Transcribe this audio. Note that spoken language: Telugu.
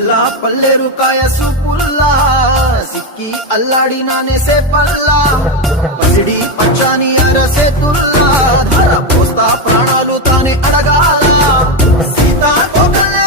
పిల్ల పల్లెరు కాయ సూపుల్లా సిక్కి అల్లాడినానే సేపల్లా పసిడి పచ్చాని అరసేతుల్లా ధర పోస్తా ప్రాణాలు తానే అడగాల సీతా కోకల్ల